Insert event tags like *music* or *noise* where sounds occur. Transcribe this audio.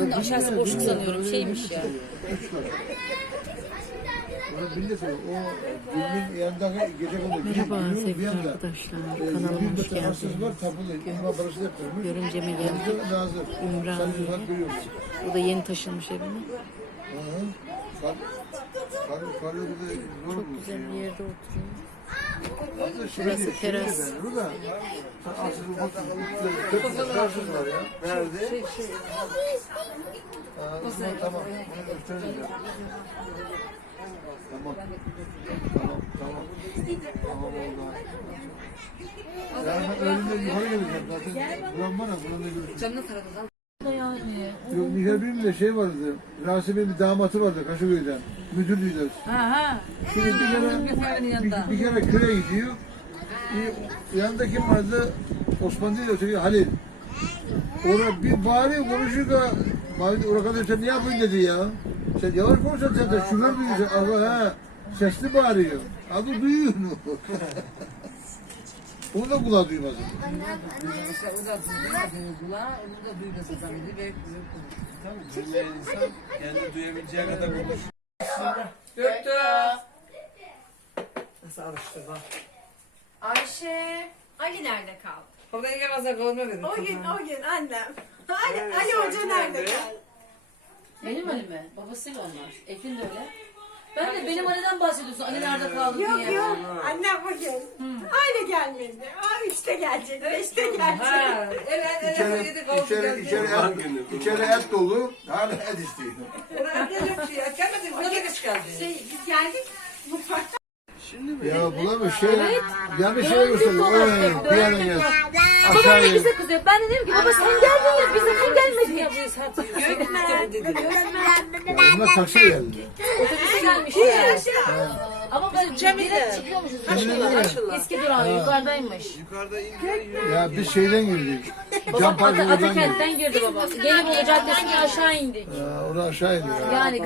Ben de aşağısı boşluk sanıyorum. Şeymiş ya. Merhaba sevgili arkadaşlar. Kanalıma hoş geldiniz. Görümceme geldik. Ümraniye. O da yeni taşınmış evine. Kar, kar, kar bir de zor Çok güzel bir yerde oturuyor. Aslında şey teras. Şey değil, bu da. Sen aslında bu bakın. Var ya. Nerede? Aa, tamam, tamam. Bunu göstereceğim. Tamam. Tamam, tamam. Tamam oldu. Yani ben önümde yukarı geleceğim zaten. Buram var ya, buramda görüşürüz. Yok Nihabim'in de şey vardı. Rasim'in bir damatı vardı Kaşıköy'den. Müdürlüydü. Ha ha. Şimdi bir kere, bir, bir kere köye gidiyor. Bir, yanında kim vardı? Osman değil de öteki Halil. Ona bir bağırıyor konuşuyor da Mavi Orakan sen ne yapıyorsun dedi ya. Sen yavaş konuşsan sen de şunlar duyuyorsun. Allah ha. Sesli bağırıyor. Adı duyuyor *laughs* onu. Onu da kulağı duymaz. İşte o da duymadığı kulağı, onu da ve konuşuyor. Tamam mı? Bilmeyen insan kendi duyabileceği kadar konuşur. Döktü. Nasıl alıştı bak. Ayşe, Ali nerede kaldı? Orada yiyemezler kalma dedim. O gün, o gün annem. *laughs* Ali, Ali Hoca nerede kaldı? Benim Ali mi? Babasıyla onlar. Eflin de öyle. Ben de benim Ali'den bahsediyorsun. Ali nerede kaldı diye. Yok yok, annem bugün. Aile gelmedi. Aa, üçte gelecek, beşte gelecek. Ha, el el el el yedi İçeri, kaldı. içeri, içeri, et, içeri et dolu. Hala et istiyor. Ona gelecek. Gelmedi. Buna da geç geldi. Şey, biz geldik mutfakta. Ya bulamıyor şey. Yani şey gösteriyor. Oy, bir yana gel. Aşağı Babam ne in. bize kızıyor. Ben de dedim ki baba sen geldin ya bize sen gelmedin ya. Biz hatırlıyoruz. Gökmen dedi. Onlar taksiye geldi. Otobüse gelmişler. Ama ben Cemile çıkıyormuşuz. Eski durağı yukarıdaymış. Yukarıda indi. Ya biz şeyden girdik. Can Babam Parkı Ata, oradan girdik. Atakent'ten girdi baba. Gelibolu Caddesi'ne aşağı indik. Ya, orada aşağı indik. ya. Yani